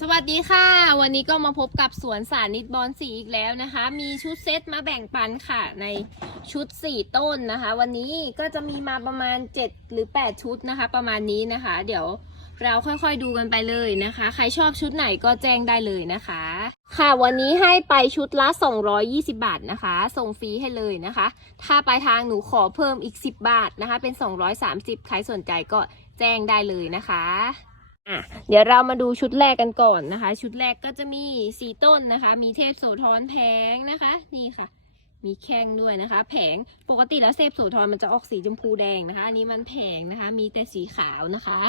สวัสดีค่ะ วันนี้ก็มาพบกับสวนสานิตบอลสีอีกแล้วนะคะ มีชุดเซตมาแบ่งปันค่ะ ในชุด 4 ต้นนะคะ วันนี้ก็จะมีมาประมาณ 7 หรือ 8 ชุดนะคะ ประมาณนี้นะคะ เดี๋ยวเราค่อยๆดูกันไปเลยนะคะ ใครชอบชุดไหนก็แจ้งได้เลยนะคะ ค่ะวันนี้ให้ไปชุดละ 220 บาทนะคะ ส่งฟรีให้เลยนะคะ ถ้าปลายทางหนูขอเพิ่มอีก 10 บาทนะคะ เป็น 230 ใครสนใจก็แจ้งได้เลยนะคะ อะเดี๋ยวเรามาดูชุดแรกกันก่อนนะคะ ชุดแรกก็จะมีสีต้นนะคะ มีเทพโสธรแผงนะคะ นี่ค่ะ มีแข้งด้วยนะคะ แผงปกติแล้วเทพโสธรมันจะออกสีชมพูแดงนะคะ อันนี้มันแผงนะคะ มีแต่สีขาวนะคะ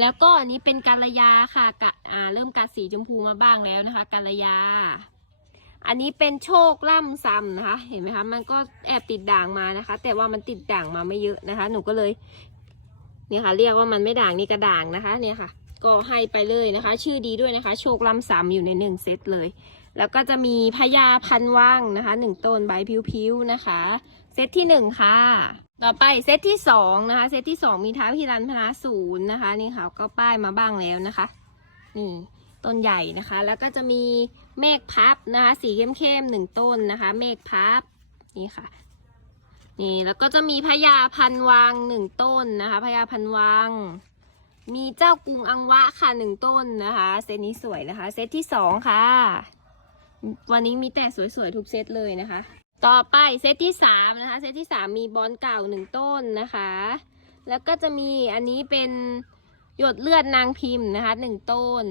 แล้วก็อันนี้เป็นกาลยาค่ะกะอ่าเริ่มกัดสีชมพูมาบ้างแล้วนะคะกาลยา อันนี้เป็นโชคล่ำซ้ำนะคะ เห็นไหมคะ มันก็แอบติดด่างมานะคะ แต่ว่ามันติดด่างมาไม่เยอะนะคะ หนูก็เลยเนี่ยค่ะ เรียกว่ามันไม่ด่างนี่กระด่างนะคะ เนี่ยค่ะ ก็ให้ไปเลยนะคะ ชื่อดีด้วยนะคะ โชคล้ำซ้ำอยู่ในหนึ่งเซตเลย แล้วก็จะมีพญาพันว่างนะคะหนึ่งต้นใบพิ้วๆนะคะ เซตที่หนึ่งค่ะ ต่อไปเซตที่สองนะคะ เซตที่สองมีท้าฮิรันพนาศูนย์นะคะนี่ค่ะก็ป้ายมาบ้างแล้วนะคะ นี่ต้นใหญ่นะคะ แล้วก็จะมีเมฆพับนะคะ สีเข้มๆหนึ่งต้นนะคะ เมฆพับนี่ค่ะนี่แล้วก็จะมีพญาพันวังหนึ่งต้นนะคะพญาพันวัง มีเจ้ากรุงอังวะค่ะหนึ่งต้นนะคะ เซตนี้สวยนะคะ เซตที่สองค่ะ วันนี้มีแต่สวยๆทุกเซตเลยนะคะ ต่อไปเซตที่สามนะคะ เซตที่สามมีบอลเก่าหนึ่งต้นนะคะ แล้วก็จะมีอันนี้เป็นหยดเลือดนางพิมพ์นะคะหนึ่งต้น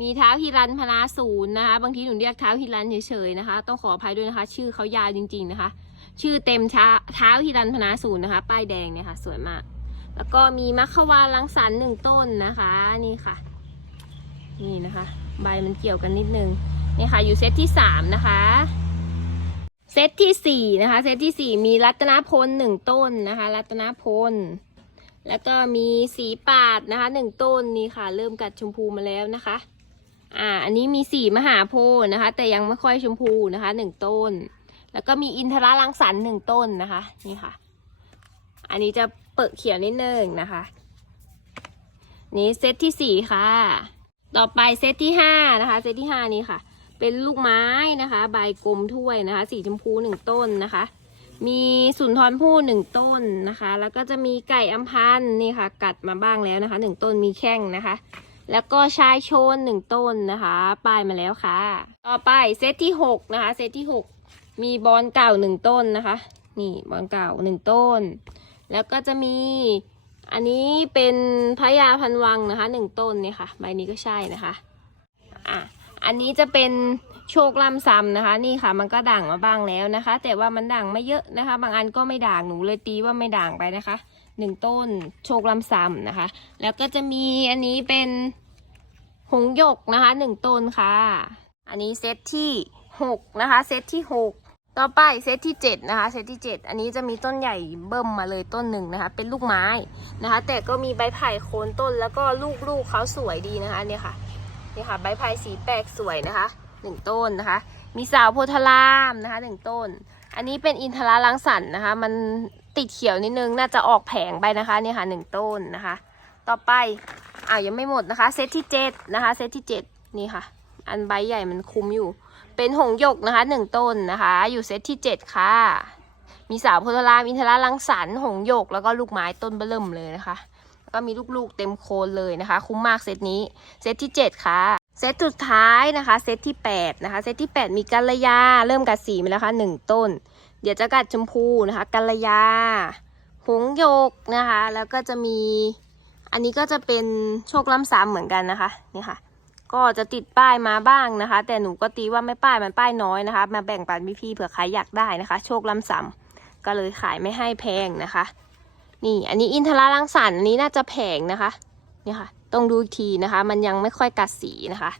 มีเท้าฮิรันพนาศูนย์นะคะ บางทีหนูเรียกเท้าฮิรันเฉยๆนะคะ ต้องขออภัยด้วยนะคะ ชื่อเขายาวจริง ๆนะคะ ชื่อเต็มช้าเท้าฮิรันพนาศูนย์นะคะ ป้ายแดงเนี่ยค่ะ สวยมาก แล้วก็มีมัคควานลังสรรค์หนึ่งต้นนะคะ นี่ค่ะ นี่นะคะ ใบมันเกี่ยวกันนิดนึงนี่ค่ะ อยู่เซตที่สามนะคะ เซตที่สี่นะคะ เซตที่สี่มีรัตนพลหนึ่งต้นนะคะ รัตนพล แล้วก็มีสีปาดนะคะหนึ่งต้นนี่ค่ะ เริ่มกัดชมพูมาแล้วนะคะ อ่า อันนี้มีสีมหาโพธิ์นะคะ แต่ยังไม่ค่อยชมพูนะคะหนึ่งต้น แล้วก็มีอินทราลังสรรค์หนึ่งต้นนะคะ นี่ค่ะ อันนี้จะเปิดเขียวนิดนึงนะคะ นี่เซตที่สี่ค่ะ ต่อไปเซตที่ห้านะคะ เซตที่ห้านี้ค่ะ เป็นลูกไม้นะคะ ใบกลมถ้วยนะคะ สีชมพูหนึ่งต้นนะคะ มีสุนทรภู่หนึ่งต้นนะคะ แล้วก็จะมีไก่อัมพันธ์นี่ค่ะ กัดมาบ้างแล้วนะคะหนึ่งต้นมีแข้งนะคะแล้วก็ชายโชนหนึ่งต้นนะคะ ป้ายมาแล้วค่ะ ต่อไปเซตที่หกนะคะ เซตที่หกมีบอลเก่าหนึ่งต้นนะคะ นี่บอลเก่าหนึ่งต้น แล้วก็จะมีอันนี้เป็นพระยาพันวังนะคะหนึ่งต้นเนี่ยค่ะ ใบนี้ก็ใช่นะคะอะอันนี้จะเป็นโชคลำซ้ำนะคะ นี่ค่ะ มันก็ด่างมาบ้างแล้วนะคะ แต่ว่ามันด่างไม่เยอะนะคะ บางอันก็ไม่ด่างหนูเลยตีว่าไม่ด่างไปนะคะหนึ่งต้นโชคลำซ้ำนะคะ แล้วก็จะมีอันนี้เป็นหงหยกนะคะหนึ่งต้นค่ะ อันนี้เซตที่หกนะคะ เซตที่หก ต่อไปเซตที่เจ็ดนะคะเซตที่เจ็ดอันนี้จะมีต้นใหญ่เบิ่มมาเลยต้นหนึ่งนะคะ เป็นลูกไม้นะคะ แต่ก็มีใบไผ่โคนต้นแล้วก็ลูกๆเขาสวยดีนะคะเนี่ยค่ะเนี่ยค่ะ ใบไผ่สีแปลกสวยนะคะหนึ่งต้นนะคะ มีสาวโพธารามนะคะหนึ่งต้น อันนี้เป็นอินทราลังสรรค์นะคะ มันติดเขียวนิดนึงน่าจะออกแผงไปนะคะเนี่ยค่ะหนึ่งต้นนะคะ ต่อไปอ่ายังไม่หมดนะคะเซตที่เจ็ดนะคะเซตที่เจ็ดนี่ค่ะ อันใบใหญ่มันคุ้มอยู่ เป็นหงหยกนะคะหนึ่งต้นนะคะ อยู่เซตที่เจ็ดค่ะ มีสาวโพธารามอินทราลังสรรหงหยก แล้วก็ลูกไม้ต้นเบิ่มเลยนะคะแล้วก็มีลูกๆเต็มโคนเลยนะคะ คุ้มมากเซตนี้เซตที่เจ็ดค่ะ เซตสุดท้ายนะคะเซตที่แปดนะคะเซตที่แปดมีกัลยา เริ่มกัดสีมาแล้วค่ะหนึ่งต้น เดี๋ยวจะกัดชมพูนะคะกัลยา หงหยกนะคะ แล้วก็จะมี อันนี้ก็จะเป็นโชคล้ำซ้ำเหมือนกันนะคะนี่ค่ะ ก็จะติดป้ายมาบ้างนะคะ แต่หนูก็ตีว่าไม่ป้ายมันป้ายน้อยนะคะ มาแบ่งปันพี่ๆเผื่อใครอยากได้นะคะ โชคล้ำซ้ำก็เลยขายไม่ให้แพงนะคะ นี่อันนี้อินทราลังสรรค์อันนี้น่าจะแพงนะคะเนี่ยค่ะ ต้องดูอีกทีนะคะ มันยังไม่ค่อยกัดสีนะคะ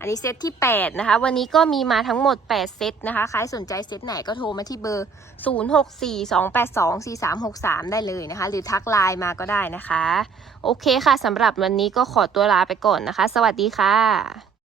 อันนี้เซตที่ 8 นะคะ วันนี้ก็มีมาทั้งหมด 8 เซตนะคะ ใครสนใจเซตไหนก็โทรมาที่เบอร์ 0642824363 ได้เลยนะคะ หรือทักไลน์มาก็ได้นะคะ โอเคค่ะสำหรับวันนี้ก็ขอตัวลาไปก่อนนะคะ สวัสดีค่ะ